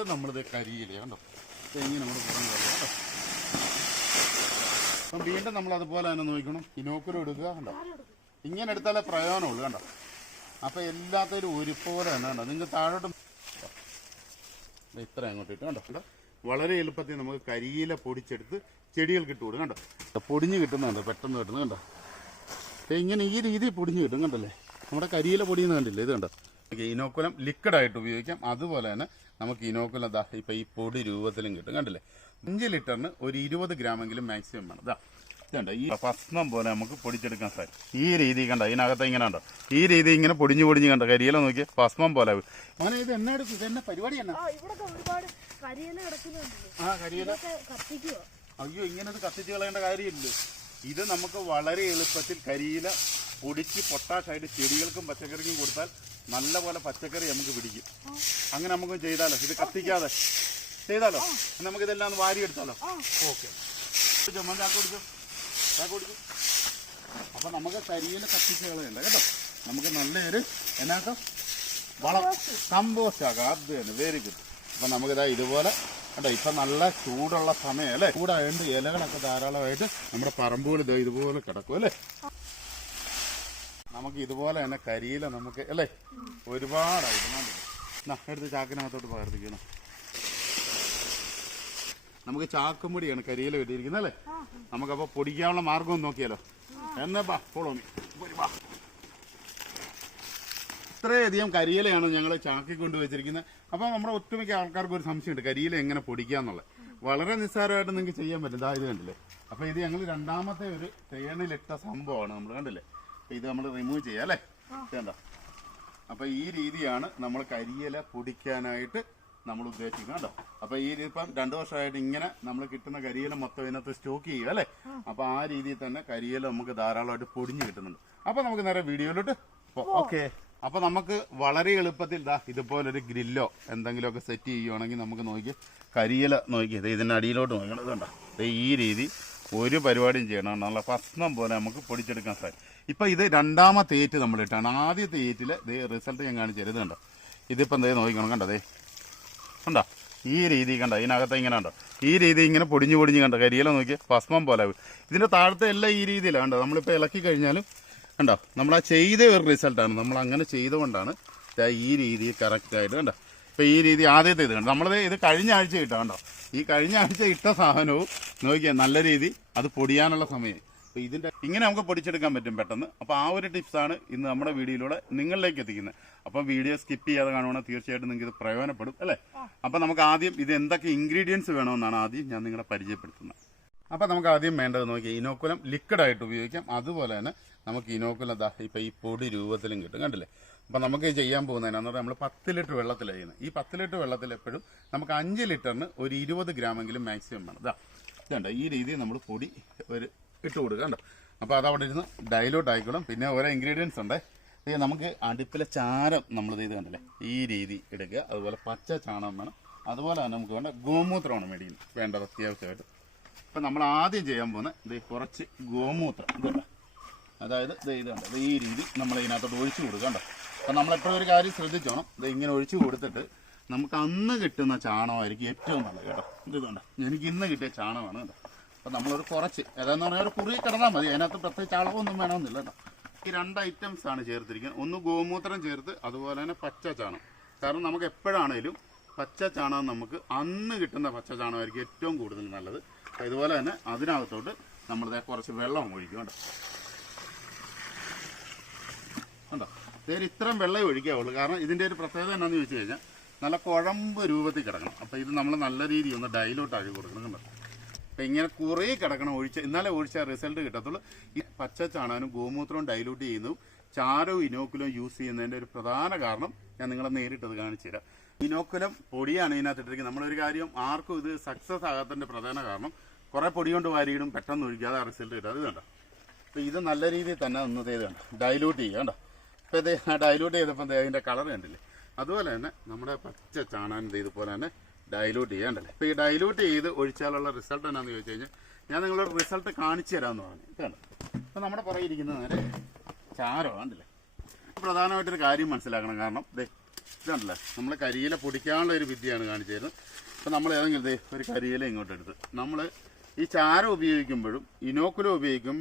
വീണ്ടും നമ്മളിത് കരിയില കണ്ടോ? തെങ്ങി നമ്മൾ കളയുക കേട്ടോ അപ്പം വീണ്ടും നമ്മൾ അതുപോലെ തന്നെ നോക്കണം. ഇനോക്കുലം എടുക്കുക കണ്ടോ? ഇങ്ങനെ എടുത്താലേ പ്രയോജനമുള്ളൂ കണ്ടോ? അപ്പം എല്ലാത്തിലും ഒരുപോലെ തന്നെ കണ്ടോ? നിങ്ങൾക്ക് താഴോട്ട് ഇത്ര അങ്ങോട്ട് ഇട്ട് കണ്ടോ? കണ്ടോ? വളരെ എളുപ്പത്തിൽ നമുക്ക് കരിയില പൊടിച്ചെടുത്ത് ചെടികൾക്ക് ഇട്ട് കൊടുക്കും കണ്ടോ? പൊടിഞ്ഞ് കിട്ടുന്നുണ്ട് പെട്ടെന്ന് കിട്ടുന്നത് കണ്ടോ? ഇങ്ങനെ ഈ രീതിയിൽ പൊടിഞ്ഞ് കിട്ടും കണ്ടല്ലേ? നമ്മുടെ കരിയില പൊടിയുന്ന കണ്ടില്ലേ ഇത് കണ്ടോ? ഇനോക്കുലം ലിക്വിഡായിട്ട് ഉപയോഗിക്കാം. അതുപോലെ തന്നെ നമുക്ക് ഇനോക്കുലം ദാ ഇപ്പം ഈ പൊടി രൂപത്തിലും കിട്ടും. കണ്ടില്ലേ? അഞ്ച് ലിറ്ററിന് ഒരു ഇരുപത് ഗ്രാമെങ്കിലും മാക്സിമം വേണം. ദാ ഇതുണ്ട് ഈ ഭക്ഷണം പോലെ നമുക്ക് പൊടിച്ചെടുക്കാൻ സാധിക്കും. ഈ രീതി കണ്ട? ഇതിനകത്ത് ഇങ്ങനെ ഉണ്ടോ ഈ രീതി ഇങ്ങനെ പൊടിഞ്ഞു പൊടിഞ്ഞ് കണ്ടോ? കരിയില നോക്കി ഭസ്മം പോലെ. അങ്ങനെ ഇത് എന്നെ എടുക്കും? ഇത് എന്നെ പരിപാടി എന്നാ? ആ കരിയില അയ്യോ ഇങ്ങനെ ഇത് കത്തിച്ച് കളയേണ്ട കാര്യമില്ലല്ലോ ഇത് നമുക്ക് വളരെ എളുപ്പത്തിൽ കരിയില പൊടിച്ച് പൊട്ടാഷായിട്ട് ചെടികൾക്കും പച്ചക്കറിക്കും കൊടുത്താൽ നല്ല പോലെ പച്ചക്കറി നമുക്ക് പിടിക്കും. അങ്ങനെ നമുക്ക് ചെയ്താലോ? ഇത് കത്തിക്കാതെ. ചെയ്താലോ? നമുക്ക് ഇതെല്ലാം ഒന്ന് വാരി എടുത്താലോ ഓക്കെ. ചാക്ക് അപ്പൊ നമുക്ക് കരിയില കത്തിച്ച് കളയണ്ട കേട്ടോ? നമുക്ക് നല്ലൊരു എന്നാക്കാം വളം. കമ്പോസ്റ്റ് ആക്കാം അത് തന്നെ. വെരി ഗുഡ് അപ്പൊ നമുക്കിതാ ഇതുപോലെ കേട്ടോ ഇപ്പൊ നല്ല ചൂടുള്ള സമയം അല്ലേ? ചൂടായതുകൊണ്ട് ഇലകളൊക്കെ ധാരാളമായിട്ട് നമ്മുടെ പറമ്പുകൾ ഇതാ ഇതുപോലെ കിടക്കും അല്ലേ? നമുക്ക് ഇതുപോലെ തന്നെ കരിയില നമുക്ക് അല്ലേ? ഒരുപാടായിട്ട് ഐറ്റം എടുത്ത് ചാക്കിനകത്തോട്ട് പകർത്തിക്കണം. നമുക്ക് ചാക്കും പൊടിയാണ് കരിയില കിട്ടിയിരിക്കുന്നത് അല്ലേ? നമുക്കപ്പോൾ പൊടിക്കാനുള്ള മാർഗം ഒന്ന് നോക്കിയാലോ? എന്നാ ബാ വാ. ഇത്രയധികം കരിയിലയാണ് ഞങ്ങൾ ചാക്കി കൊണ്ട് വെച്ചിരിക്കുന്നത്. അപ്പോൾ നമ്മുടെ ഒട്ടുമിക്ക ആൾക്കാർക്ക് ഒരു സംശയമുണ്ട് കരിയില എങ്ങനെ പൊടിക്കാന്നുള്ളത് വളരെ നിസ്സാരമായിട്ട് നിങ്ങൾക്ക് ചെയ്യാൻ പറ്റും. ഇതായത് കണ്ടില്ലേ? അപ്പോൾ ഇത് ഞങ്ങൾ രണ്ടാമത്തെ ഒരു തേണിലിട്ട സംഭവമാണ് നമ്മൾ കണ്ടില്ലേ? അപ്പോൾ ഇത് നമ്മൾ റിമൂവ് ചെയ്യാം അല്ലേ? വേണ്ട അപ്പോൾ ഈ രീതിയാണ് നമ്മൾ കരിയില പൊടിക്കാനായിട്ട് നമ്മൾ ഉദ്ദേശിക്കുന്നത് കേട്ടോ അപ്പോൾ ഈ ഇപ്പം രണ്ട് വർഷമായിട്ട് ഇങ്ങനെ നമ്മൾ കിട്ടുന്ന കരിയില മൊത്തം ഇതിനകത്ത് സ്റ്റോക്ക് ചെയ്യുക അല്ലേ? അപ്പോൾ ആ രീതിയിൽ തന്നെ കരിയില നമുക്ക് ധാരാളമായിട്ട് പൊടിഞ്ഞ് കിട്ടുന്നുണ്ട്. അപ്പോൾ നമുക്ക് നേരെ വീഡിയോയിലോട്ട് ഓക്കെ. അപ്പൊ നമുക്ക് വളരെ എളുപ്പത്തിൽ ദാ ഇതുപോലൊരു ഗ്രില്ലോ എന്തെങ്കിലുമൊക്കെ സെറ്റ് ചെയ്യുവാണെങ്കിൽ നമുക്ക് നോക്കി കരിയില നോക്കി ദേ ഇതിന്റെ അടിയിലോട്ട് നോക്കണം ഇതുണ്ടോ ദേ ഈ രീതി ഒരു പരിപാടിയും ചെയ്യണം നല്ല ഭക്ഷണം പോലെ നമുക്ക് പൊടിച്ചെടുക്കാൻ സാധിക്കും. ഇപ്പം ഇത് രണ്ടാമത്തെ ഏറ്റ് നമ്മൾ ഇട്ടാണ്. ആദ്യത്തെ ഏറ്റിൽ ദേ റിസൾട്ട് ഞാൻ കാണിച്ചു തരുന്നത് കണ്ടോ? ഇതിപ്പം ദേ നോക്കിക്കണം. കണ്ടോ ദേ? കണ്ടോ? ഈ രീതി കണ്ടോ? ഇതിനകത്ത് ഇങ്ങനെ കണ്ടോ? ഈ രീതി ഇങ്ങനെ പൊടിഞ്ഞു പൊടിഞ്ഞ് കണ്ടോ? കരിയില നോക്കി ഭസ്മം പോലെ ഇതിന്റെ താഴത്തെ എല്ലാം ഈ രീതിയിലാണ് കണ്ടോ? നമ്മളിപ്പോൾ ഇളക്കി കഴിഞ്ഞാലും കണ്ടോ? നമ്മൾ ആ ചെയ്ത ഒരു റിസൾട്ടാണ് നമ്മൾ അങ്ങനെ ചെയ്തുകൊണ്ടാണ് ഈ രീതി കറക്റ്റായിട്ട് കണ്ടോ? ഇപ്പൊ ഈ രീതി ആദ്യത്തെ ഇത് കണ്ടു? നമ്മളത് ഇത് കഴിഞ്ഞ ആഴ്ച ഇട്ട കണ്ടോ? ഈ കഴിഞ്ഞ ആഴ്ച ഇട്ട സാധനവും നോക്കിയാൽ നല്ല രീതി അത് പൊടിയാനുള്ള സമയം. അപ്പൊ ഇതിന്റെ ഇങ്ങനെ നമുക്ക് പൊടിച്ചെടുക്കാൻ പറ്റും പെട്ടെന്ന്. അപ്പൊ ആ ഒരു ടിപ്സാണ് ഇന്ന് നമ്മുടെ വീഡിയോയിലൂടെ നിങ്ങളിലേക്ക് എത്തിക്കുന്നത്. അപ്പം വീഡിയോ സ്കിപ്പ് ചെയ്യാതെ കാണുവാണെങ്കിൽ തീർച്ചയായിട്ടും നിങ്ങൾക്ക് ഇത് പ്രയോജനപ്പെടും അല്ലേ? അപ്പൊ നമുക്ക് ആദ്യം ഇത് എന്തൊക്കെ ഇൻഗ്രീഡിയൻസ് വേണമെന്നാണ് ആദ്യം ഞാൻ നിങ്ങളെ പരിചയപ്പെടുത്തുന്നത്. അപ്പോൾ നമുക്ക് ആദ്യം വേണ്ടത് നോക്കിയാൽ ഇനോക്കുലം ലിക്വിഡായിട്ട് ഉപയോഗിക്കാം. അതുപോലെ തന്നെ നമുക്ക് ഇനോക്കുലം ദാ ഇപ്പം ഈ പൊടി രൂപത്തിലും കിട്ടും കണ്ടില്ലേ? അപ്പം നമുക്ക് ചെയ്യാൻ പോകുന്നതിനാന്ന് നമ്മൾ പത്ത് ലിറ്റർ വെള്ളത്തിലാണ് ചെയ്യുന്നത്. ഈ പത്ത് ലിറ്റർ വെള്ളത്തിൽ എപ്പോഴും നമുക്ക് അഞ്ച് ലിറ്ററിന് ഒരു ഇരുപത് ഗ്രാമെങ്കിലും മാക്സിമം വേണം. ഇതാ ഇതുണ്ട്. ഈ രീതിയിൽ നമ്മൾ പൊടി ഒരു ഇട്ട് കൊടുക്കുക കണ്ടോ? അപ്പോൾ അതവിടെ ഇരുന്ന് ഡൈലൂട്ട് ആയിക്കോളും. പിന്നെ ഓരോ ഇൻഗ്രീഡിയൻസ് ഉണ്ട്. നമുക്ക് അടുപ്പിലെ ചാരം നമ്മൾ ഇത് കണ്ടല്ലേ? ഈ രീതി എടുക്കുക. അതുപോലെ പച്ച ചാണകം വേണം. അതുപോലെ തന്നെ നമുക്ക് വേണ്ട ഗോമൂത്രമാണ് മേടിക്കുന്നത് വേണ്ടത് അത്യാവശ്യമായിട്ട്. ഇപ്പം നമ്മൾ ആദ്യം ചെയ്യാൻ പോകുന്നത് ഇത് കുറച്ച് ഗോമൂത്രം. ഇതുണ്ട്. അതായത് ഇത് ഇതുണ്ട് ഇത് ഈ രീതി നമ്മൾ ഇതിനകത്തോട്ട് ഒഴിച്ചു കൊടുക്കണ്ട അപ്പം നമ്മളെപ്പോഴും ഒരു കാര്യം ശ്രദ്ധിച്ചോണം. ഇത് ഇങ്ങനെ ഒഴിച്ചു കൊടുത്തിട്ട് നമുക്ക് അന്ന് കിട്ടുന്ന ചാണകമായിരിക്കും ഏറ്റവും നല്ലത് കേട്ടോ. ഇത് കണ്ടോ? എനിക്ക് ഇന്ന് കിട്ടിയ ചാണകമാണ് കേട്ടോ. അപ്പം നമ്മളൊരു കുറച്ച് ഏതാന്ന് പറഞ്ഞാൽ ഒരു കുറി കിടന്നാൽ മതി. അതിനകത്ത് പ്രത്യേകിച്ച് അളവൊന്നും വേണമെന്നില്ല കേട്ടോ. ഈ രണ്ട് ഐറ്റംസ് ആണ് ചേർത്തിരിക്കുന്നത്. ഒന്ന് ഗോമൂത്രം ചേർത്ത് അതുപോലെ തന്നെ പച്ച ചാണകം. കാരണം നമുക്ക് എപ്പോഴാണേലും പച്ച ചാണകം നമുക്ക് അന്ന് കിട്ടുന്ന പച്ച ചാണകമായിരിക്കും ഏറ്റവും കൂടുതൽ നല്ലത്. അപ്പോൾ ഇതുപോലെ തന്നെ അതിനകത്തോട്ട് നമ്മളിതേ കുറച്ച് വെള്ളം ഒഴിക്കും കേട്ടോ. കണ്ടോ? ഇതേര് ഇത്രയും വെള്ളം ഒഴിക്കാവുള്ളൂ. കാരണം ഇതിന്റെ ഒരു പ്രത്യേകത എന്താണെന്ന് ചോദിച്ചു കഴിഞ്ഞാൽ നല്ല കുഴമ്പ് രൂപത്തിൽ കിടക്കണം. അപ്പോൾ ഇത് നമ്മൾ നല്ല രീതിയിൽ ഒന്ന് ഡൈലോട്ട് ആക്കി കൊടുക്കണം കണ്ടോ? അപ്പം ഇങ്ങനെ കുറേ കിടക്കണം ഒഴിച്ച് ഇന്നലെ ഒഴിച്ചാൽ റിസൾട്ട് കിട്ടത്തുള്ളൂ. ഈ പച്ച ചാണാനും ഗോമൂത്രവും ഡൈലൂട്ട് ചെയ്യുന്നതും ചാരവും ഇനോക്കുലവും യൂസ് ചെയ്യുന്നതിന്റെ ഒരു പ്രധാന കാരണം ഞാൻ നിങ്ങളെ നേരിട്ടത് കാണിച്ചു തരാം. ഇനോക്കുലം പൊടിയാണ് ഇതിനകത്ത് ഇട്ടിരിക്കുന്നത്. നമ്മളൊരു കാര്യം ആർക്കും ഇത് സക്സസ് ആകാത്തതിന്റെ പ്രധാന കാരണം കുറേ പൊടി കൊണ്ട് വാരിയിടും പെട്ടെന്ന് ഒഴിക്കാതെ റിസൾട്ട് കിട്ടും അത് കണ്ടോ? അപ്പോൾ ഇത് നല്ല രീതിയിൽ തന്നെ ഒന്ന് ചെയ്ത് കണ്ടോ ഡൈലൂട്ട് ചെയ്യുക കണ്ടോ? അപ്പോൾ ഇത് ഡൈലൂട്ട് ചെയ്തപ്പോൾ അതിന്റെ കളർ കണ്ടില്ലേ? അതുപോലെ തന്നെ നമ്മുടെ പച്ച ചാണാൻ ഇത് ഇതുപോലെ തന്നെ ഡൈലൂട്ട് ചെയ്യാണ്ടല്ലേ? അപ്പോൾ ഈ ഡൈലൂട്ട് ചെയ്ത് ഒഴിച്ചാലുള്ള റിസൾട്ട് എന്നാന്ന് ചോദിച്ചു കഴിഞ്ഞാൽ ഞാൻ നിങ്ങളൊരു റിസൾട്ട് കാണിച്ചു തരാമെന്ന് പറഞ്ഞു. ഇതാണ്. അപ്പോൾ നമ്മുടെ പുറകെ ഇരിക്കുന്നത് നേരെ ചാരോ കണ്ടില്ലേ? പ്രധാനമായിട്ടൊരു കാര്യം മനസ്സിലാക്കണം. കാരണം ഇതേ ഇതാണല്ലേ നമ്മൾ കരിയില പൊടിക്കാനുള്ള ഒരു വിദ്യയാണ് കാണിച്ചു തരുന്നത്. അപ്പം നമ്മൾ ഏതെങ്കിലും ഒരു കരിയില ഇങ്ങോട്ട് എടുത്ത് നമ്മൾ ഈ ചാരം ഉപയോഗിക്കുമ്പോഴും ഇനോക്കുലോ ഉപയോഗിക്കും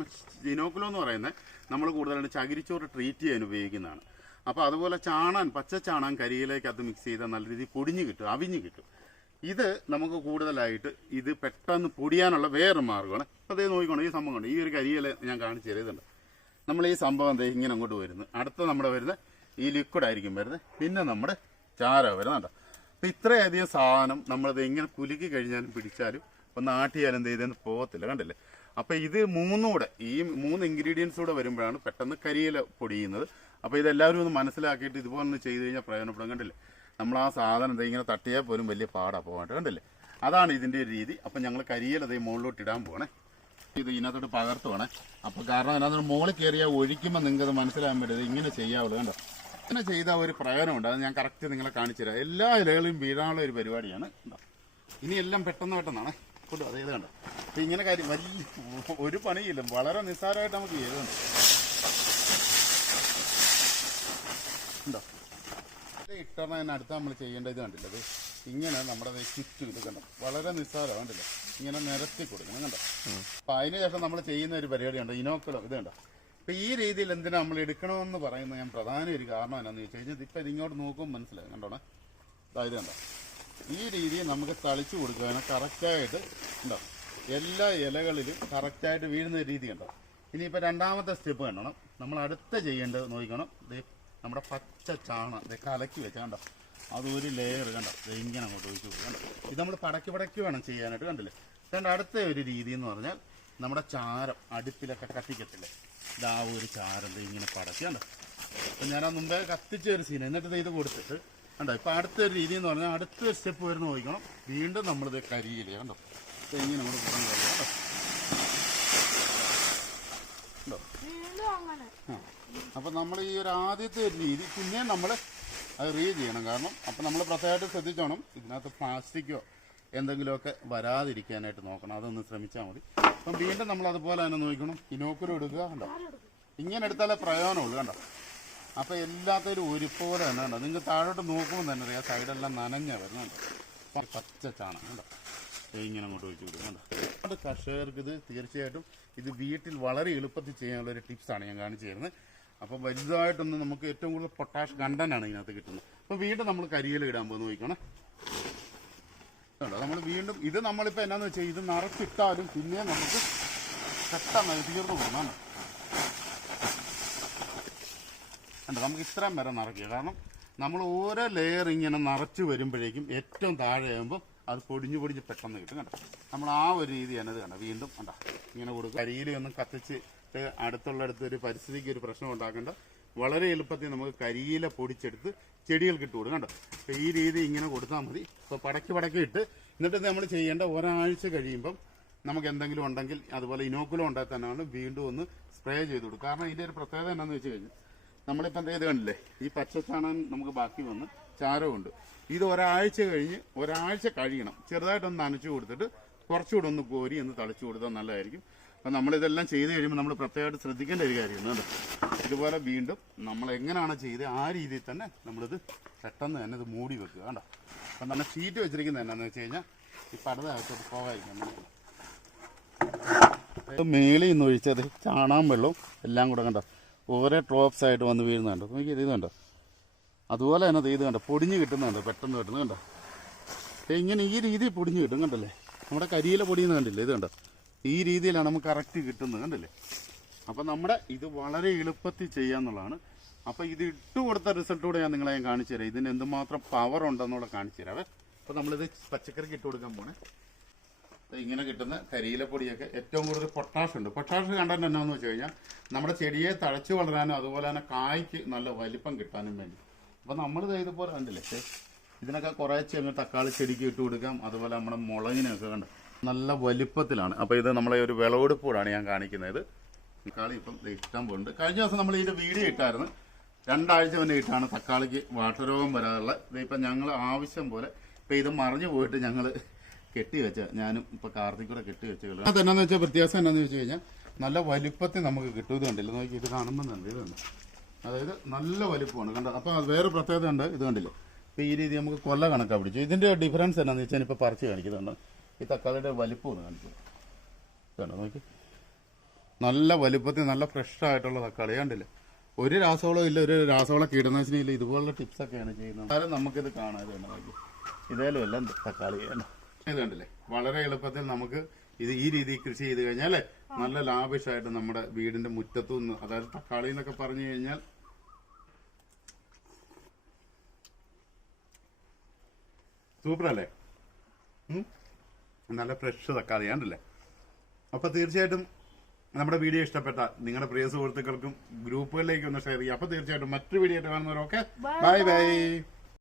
ഇനോക്കുലോ എന്ന് പറയുന്നത് നമ്മൾ കൂടുതലായിട്ട് ചകിരിച്ചോറ് ട്രീറ്റ് ചെയ്യാൻ ഉപയോഗിക്കുന്നതാണ്. അപ്പോൾ അതുപോലെ ചാണാൻ പച്ച ചാണാൻ കരിയിലേക്കകത്ത് മിക്സ് ചെയ്താൽ നല്ല രീതിയിൽ പൊടിഞ്ഞ് കിട്ടും അവിഞ്ഞ് കിട്ടും. ഇത് നമുക്ക് കൂടുതലായിട്ട് ഇത് പെട്ടെന്ന് പൊടിയാനുള്ള വേറെ മാർഗമാണ്. അതേ നോക്കിക്കോണം ഈ സംഭവം കൊണ്ട്? ഈ ഒരു കരിയില ഞാൻ കാണിച്ചു തരുന്നുണ്ട്. നമ്മൾ ഈ സംഭവം എന്താ ഇങ്ങനെ അങ്ങോട്ട് വരുന്നത് അടുത്ത നമ്മുടെ വരുന്നത് ഈ ലിക്വിഡ് ആയിരിക്കും വരുന്നത്. പിന്നെ നമ്മുടെ ചാരം വരുന്നുണ്ട്. അപ്പം ഇത്രയധികം സാധനം നമ്മളത് എങ്ങനെ കുലുക്കി കഴിഞ്ഞാലും പിടിച്ചാലും ഒന്ന് നാട്ടിയാൽ എന്ത് ചെയ്തെന്ന് പോകത്തില്ല കണ്ടില്ലേ? അപ്പം ഇത് മൂന്നൂടെ ഈ മൂന്ന് ഇൻഗ്രീഡിയൻസ് കൂടെ വരുമ്പോഴാണ് പെട്ടെന്ന് കരിയില പൊടിയുന്നത്. അപ്പോൾ ഇതെല്ലാവരും ഒന്ന് മനസ്സിലാക്കിയിട്ട് ഇതുപോലെ ഒന്ന് ചെയ്ത് കഴിഞ്ഞാൽ പ്രയോജനപ്പെടും കണ്ടില്ലേ? നമ്മൾ ആ സാധനം എന്താ ഇങ്ങനെ തട്ടിയാൽ പോലും വലിയ പാടാ പോകാണ്ട് കണ്ടില്ലേ? അതാണ് ഇതിന്റെ ഒരു രീതി. അപ്പം ഞങ്ങൾ കരിയില ദേ മുകളിലോട്ട് ഇടാൻ പോകണേ ഇത് ഇതിനകത്തോട്ട് പകർത്തുവാണേ. അപ്പൊ കാരണം അതിനകത്ത് മുകളിൽ കയറിയാൽ ഒഴിക്കുമ്പോൾ നിങ്ങൾക്ക് അത് മനസ്സിലാകാൻ പറ്റുന്നത് ഇങ്ങനെ ചെയ്യാവുള്ളൂ കണ്ടോ? ഇങ്ങനെ ചെയ്താൽ ഒരു പ്രയോജനമുണ്ട്. അത് ഞാൻ കറക്റ്റ് നിങ്ങളെ കാണിച്ചു തരാം. എല്ലാ ഇലകളും വീഴാനുള്ള ഒരു പരിപാടിയാണ് ഇനിയെല്ലാം ഇനി പെട്ടെന്ന് പെട്ടെന്നാണ്. കൊണ്ടു അതേ ഏത് കണ്ടോ? അപ്പം ഇങ്ങനെ കാര്യം വലിയ ഒരു പണിയില്ല. വളരെ നിസ്സാരമായിട്ട് നമുക്ക് ചെയ്തുണ്ട് ഉണ്ടോ? ഇട്ടറിന് അടുത്ത് നമ്മൾ ചെയ്യേണ്ട ഇത് കണ്ടില്ലത് ഇങ്ങനെ നമ്മുടെ ചുറ്റും ഇത് കണ്ടോ? വളരെ നിസ്സാരം കണ്ടില്ലേ? ഇങ്ങനെ നിരത്തി കൊടുക്കണം കണ്ടോ? അപ്പം അതിന് ശേഷം നമ്മൾ ചെയ്യുന്ന ഒരു പരിപാടി പരിപാടിയുണ്ട് ഇനോക്കലോ ഇത് കണ്ടോ? അപ്പം ഈ രീതിയിൽ എന്തിനാ നമ്മൾ എടുക്കണമെന്ന് പറയുന്ന ഞാൻ പ്രധാന ഒരു കാരണം എന്നാന്ന് ചോദിച്ചു കഴിഞ്ഞാൽ ഇപ്പം ഇതിങ്ങോട്ട് നോക്കുമ്പോൾ മനസ്സിലായി. കണ്ടോണേ? അതായത് കണ്ടോ? ഈ രീതിയിൽ നമുക്ക് തളിച്ചു കൊടുക്കുകയാണ് കറക്റ്റായിട്ട് ഉണ്ടോ? എല്ലാ ഇലകളിലും കറക്റ്റായിട്ട് വീഴുന്ന രീതി കണ്ടോ? ഇനിയിപ്പോൾ രണ്ടാമത്തെ സ്റ്റെപ്പ് കണ്ടണം. നമ്മൾ അടുത്ത ചെയ്യേണ്ടത് നോക്കണം. നമ്മുടെ പച്ച ചാണ കലക്കി വെച്ചാൽ കണ്ടോ? അതൊരു ലെയർ കണ്ടോ? ദേ ഇങ്ങനെ അങ്ങോട്ട് ഒഴിച്ചു കണ്ടോ? ഇത് നമ്മൾ പടക്കി പടക്കി വേണം ചെയ്യാനായിട്ട് കണ്ടില്ലേ? രണ്ട് അടുത്ത ഒരു രീതി എന്ന് പറഞ്ഞാൽ നമ്മുടെ ചാരം അടുപ്പിലൊക്കെ കത്തിക്കത്തില്ലേ? ഇതാ ഒരു ചാരം ഇങ്ങനെ പടക്കി കണ്ടോ? അപ്പം ഞാൻ മുമ്പേ കത്തിച്ച ഒരു സീൻ എന്നിട്ട് ഇത് കൊടുത്തിട്ട് കണ്ടോ ഇപ്പൊ അടുത്ത രീതി എന്ന് പറഞ്ഞാൽ അടുത്ത സ്റ്റെപ്പ് വരുന്ന നോക്കണം വീണ്ടും നമ്മളിത് കരിയില്ലേ കണ്ടോ? തെങ്ങി ഇങ്ങനെ അങ്ങോട്ട് പുറം കളയുക കണ്ടോ? ആ. അപ്പം നമ്മൾ ഈ ഒരു ആദ്യത്തെ ഒരു രീതി പിന്നെ നമ്മൾ അത് റീ ചെയ്യണം. കാരണം അപ്പം നമ്മൾ പ്രത്യേകമായിട്ട് ശ്രദ്ധിച്ചോണം ഇതിനകത്ത് പ്ലാസ്റ്റിക്കോ എന്തെങ്കിലുമൊക്കെ വരാതിരിക്കാനായിട്ട് നോക്കണം. അതൊന്ന് ശ്രമിച്ചാൽ മതി. അപ്പം വീണ്ടും നമ്മൾ അതുപോലെ തന്നെ നോക്കണം. ഇനോക്കുരം എടുക്കുക കണ്ടോ? ഇങ്ങനെ എടുത്താലേ പ്രയോജനമുള്ളൂ കണ്ടോ? അപ്പം എല്ലാത്തിലും ഒരുപോലെ തന്നെ കണ്ടോ? നിങ്ങൾ താഴോട്ട് നോക്കുമ്പോൾ തന്നെ അറിയാം സൈഡെല്ലാം നനഞ്ഞ വരുന്നുണ്ട് പച്ച ചാണകം കണ്ടോ? ഇങ്ങനെ അങ്ങോട്ട് ഒഴിച്ചു കൊടുക്കുന്നുണ്ട് കർഷകർക്ക് ഇത് തീർച്ചയായിട്ടും ഇത് വീട്ടിൽ വളരെ എളുപ്പത്തിൽ ചെയ്യാനുള്ള ഒരു ടിപ്സാണ് ഞാൻ കാണിച്ചു തരുന്നത്. അപ്പോൾ വലുതായിട്ടൊന്നും നമുക്ക് ഏറ്റവും കൂടുതൽ പൊട്ടാഷ് കണ്ടനാണ് ഇതിനകത്ത് കിട്ടുന്നത്. അപ്പോൾ വീണ്ടും നമ്മൾ കരിയില ഇടാൻ പോകുന്ന നോക്കണം നമ്മൾ വീണ്ടും ഇത് നമ്മളിപ്പോൾ എന്നാന്ന് വെച്ചാൽ ഇത് നിറച്ചിട്ടാലും പിന്നെ നമുക്ക് പെട്ടെന്ന് തീർന്നു പോകണം കണ്ടോ നമുക്ക് ഇത്രയും വരെ നിറയ്ക്കുക. കാരണം നമ്മൾ ഓരോ ലെയർ ഇങ്ങനെ നിറച്ച് വരുമ്പോഴേക്കും ഏറ്റവും താഴെ ആകുമ്പോൾ അത് പൊടിഞ്ഞ് പൊടിഞ്ഞ് പെട്ടെന്ന് കിട്ടും കണ്ടോ. നമ്മൾ ആ ഒരു രീതിയാണ് ഇത് കണ്ടോ. വീണ്ടും കണ്ടോ ഇങ്ങനെ കൊടുക്കുക. കരിയിലൊന്നും കത്തിച്ച് അടുത്തുള്ളടുത്ത് ഒരു പരിസ്ഥിതിക്ക് ഒരു പ്രശ്നം ഉണ്ടാക്കേണ്ട. വളരെ എളുപ്പത്തിൽ നമുക്ക് കരിയില പൊടിച്ചെടുത്ത് ചെടികൾക്ക് ഇട്ട് കൊടുക്കും കണ്ടോ. ഈ രീതി ഇങ്ങനെ കൊടുത്താൽ മതി. ഇപ്പോൾ പടക്കി പടക്കി ഇട്ട് എന്നിട്ട് നമ്മൾ ചെയ്യേണ്ട ഒരാഴ്ച കഴിയുമ്പം നമുക്ക് എന്തെങ്കിലും ഉണ്ടെങ്കിൽ അതുപോലെ ഇനോക്കുലം ഉണ്ടായി തന്നെയാണ് വീണ്ടും ഒന്ന് സ്പ്രേ ചെയ്ത് കൊടുക്കും കാരണം ഇതിന്റെ ഒരു പ്രത്യേകത എന്താണെന്ന് വെച്ച് കഴിഞ്ഞാൽ നമ്മളിപ്പോൾ ചെയ്ത് കണ്ടില്ലേ? ഈ പച്ചച്ചാണൻ നമുക്ക് ബാക്കി വന്ന് ചാരമുണ്ട് ഇത് ഒരാഴ്ച കഴിഞ്ഞ് ഒരാഴ്ച കഴിയണം. ചെറുതായിട്ടൊന്ന് നനച്ചു കൊടുത്തിട്ട് കുറച്ചുകൂടെ ഒന്ന് കോരി ഒന്ന് തളിച്ചു കൊടുത്താൽ നല്ലതായിരിക്കും. അപ്പം നമ്മളിതെല്ലാം ചെയ്ത് കഴിയുമ്പോൾ നമ്മൾ പ്രത്യേകമായിട്ട് ശ്രദ്ധിക്കേണ്ട ഒരു കാര്യമാണ് കേട്ടോ. ഇതുപോലെ വീണ്ടും നമ്മൾ എങ്ങനെയാണ് ചെയ്ത് ആ രീതിയിൽ തന്നെ നമ്മളിത് പെട്ടെന്ന് തന്നെ ഇത് മൂടി വെക്കുക കണ്ടോ? അപ്പം നമ്മൾ ഷീറ്റ് വെച്ചിരിക്കുന്നത് എന്നാന്ന് വെച്ച് കഴിഞ്ഞാൽ ഈ പടത അകത്തോട്ട് പോകാതിരിക്കാൻ മേളിൽ നിന്ന് ഒഴിച്ചത് ചാണാൻ വെള്ളവും എല്ലാം കൂടെ കണ്ടോ? ഓരോ ഡ്രോപ്സ് ആയിട്ട് വന്ന് വീഴുന്നുണ്ട്. നോക്കി ഇത് കണ്ടോ? അതുപോലെ തന്നെ ഇത് കണ്ടോ? പൊടിഞ്ഞ് കിട്ടുന്നുണ്ട് പെട്ടെന്ന് കിട്ടുന്നത് കണ്ടോ? ഇങ്ങനെ ഈ രീതിയിൽ പൊടിഞ്ഞ് കിട്ടും കണ്ടല്ലേ? നമ്മുടെ കരിയില പൊടിയുന്ന കണ്ടില്ലേ? ഇത് കണ്ടോ? ഈ രീതിയിലാണ് നമുക്ക് കറക്റ്റ് കിട്ടുന്നത് കണ്ടല്ലേ? അപ്പം നമ്മുടെ ഇത് വളരെ എളുപ്പത്തിൽ ചെയ്യാന്നുള്ളതാണ് അപ്പോൾ ഇത് ഇട്ട് കൊടുത്ത റിസൾട്ടൂടെ ഞാൻ നിങ്ങളെ ഞാൻ കാണിച്ചു തരാം. ഇതിന് എന്തുമാത്രം പവർ ഉണ്ടെന്നുള്ള കാണിച്ചു തരാവേ. അപ്പോൾ നമ്മളിത് പച്ചക്കറിക്ക് ഇട്ട് കൊടുക്കാൻ പോണേ. ഇങ്ങനെ കിട്ടുന്ന കരിയില പൊടിയൊക്കെ ഏറ്റവും കൂടുതൽ പൊട്ടാഷ് ഉണ്ട്. പൊട്ടാഷ് കണ്ടന്റ് എന്നാന്ന് വെച്ച് കഴിഞ്ഞാൽ നമ്മുടെ ചെടിയെ തഴച്ചു വളരാനും അതുപോലെ തന്നെ കായ്ക്ക് നല്ല വലിപ്പം കിട്ടാനും വേണ്ടി. അപ്പോൾ നമ്മൾ ഇതുപോലെ കണ്ടില്ലേ? ഇതിനൊക്കെ കുറേശ്ശെ അങ്ങ് തക്കാളി ചെടിക്ക് ഇട്ട് കൊടുക്കാം. അതുപോലെ നമ്മുടെ മുളകിനൊക്കെ കണ്ട് നല്ല വലിപ്പത്തിലാണ്. അപ്പോൾ ഇത് നമ്മളെ ഒരു വിളവെടുപ്പോടാണ് ഞാൻ കാണിക്കുന്നത്. തക്കാളി ഇപ്പം ഇഷ്ടം പോലുണ്ട്. കഴിഞ്ഞ ദിവസം നമ്മൾ ഇതിന്റെ വീഡിയോ ഇട്ടായിരുന്നു. രണ്ടാഴ്ച മുന്നേ ഇട്ടാണ് തക്കാളിക്ക് വാട്ടരോഗം വരാറുള്ളത് ഇതിപ്പം ഞങ്ങൾ ആവശ്യം പോലെ ഇപ്പം ഇത് മറിഞ്ഞു പോയിട്ട് ഞങ്ങൾ കെട്ടിവെച്ച ഞാനും ഇപ്പം കാർത്തിക്കൂടെ കെട്ടിവെച്ച കളി അതെന്നു വെച്ചാൽ വ്യത്യാസം എന്നാന്ന് വെച്ച് കഴിഞ്ഞാൽ നല്ല വലിപ്പത്തിൽ നമുക്ക് കിട്ടും. ഇത് കണ്ടില്ല നോക്കി ഇത് കാണുമ്പോൾ തന്നെ ഇതുണ്ട്. അതായത് നല്ല വലിപ്പമാണ്. കണ്ടോ? അപ്പോൾ വേറെ പ്രത്യേകത ഉണ്ട്. ഇത് കണ്ടില്ല? ഇപ്പോൾ ഈ രീതി നമുക്ക് കൊല്ല കണക്കാ പിടിച്ചു ഇതിന്റെ ഡിഫറൻസ് എന്നാന്ന് വെച്ചാൽ ഇപ്പോൾ പറിച്ച് കാണിക്കുന്നുണ്ട് ഈ തക്കാളിയുടെ വലിപ്പം ഒന്ന് കാണിച്ചു കണ്ടോ നോക്കി. നല്ല വലിപ്പത്തിൽ നല്ല ഫ്രഷ് ആയിട്ടുള്ള തക്കാളി. കണ്ടില്ല? ഒരു രാസവളം ഇല്ല. ഒരു രാസവള കീടനാശിനി ഇല്ല ഇതുപോലുള്ള ടിപ്സ് ഒക്കെയാണ് ചെയ്യുന്നത്. നമുക്കിത് കാണാതെ ഇതേലും എല്ലാം തക്കാളി. കണ്ടോ? ഇത് കണ്ടില്ലേ? വളരെ എളുപ്പത്തിൽ നമുക്ക് ഇത് ഈ രീതിയിൽ കൃഷി ചെയ്ത് കഴിഞ്ഞാൽ നല്ല ലാഭിഷായിട്ട് നമ്മുടെ വീടിന്റെ മുറ്റത്തു നിന്ന് അതായത് തക്കാളി എന്നൊക്കെ പറഞ്ഞു കഴിഞ്ഞാൽ സൂപ്പർ അല്ലേ നല്ല ഫ്രഷ് തക്കാളി കണ്ടില്ലേ? അപ്പൊ തീർച്ചയായിട്ടും നമ്മുടെ വീഡിയോ ഇഷ്ടപ്പെട്ട നിങ്ങളുടെ പ്രിയ സുഹൃത്തുക്കൾക്കും ഗ്രൂപ്പുകളിലേക്ക് ഒന്ന് ഷെയർ ചെയ്യുക. അപ്പൊ തീർച്ചയായിട്ടും മറ്റൊരു വീഡിയോ ആയിട്ട് കാണുന്നവരൊക്കെ ബൈ ബൈ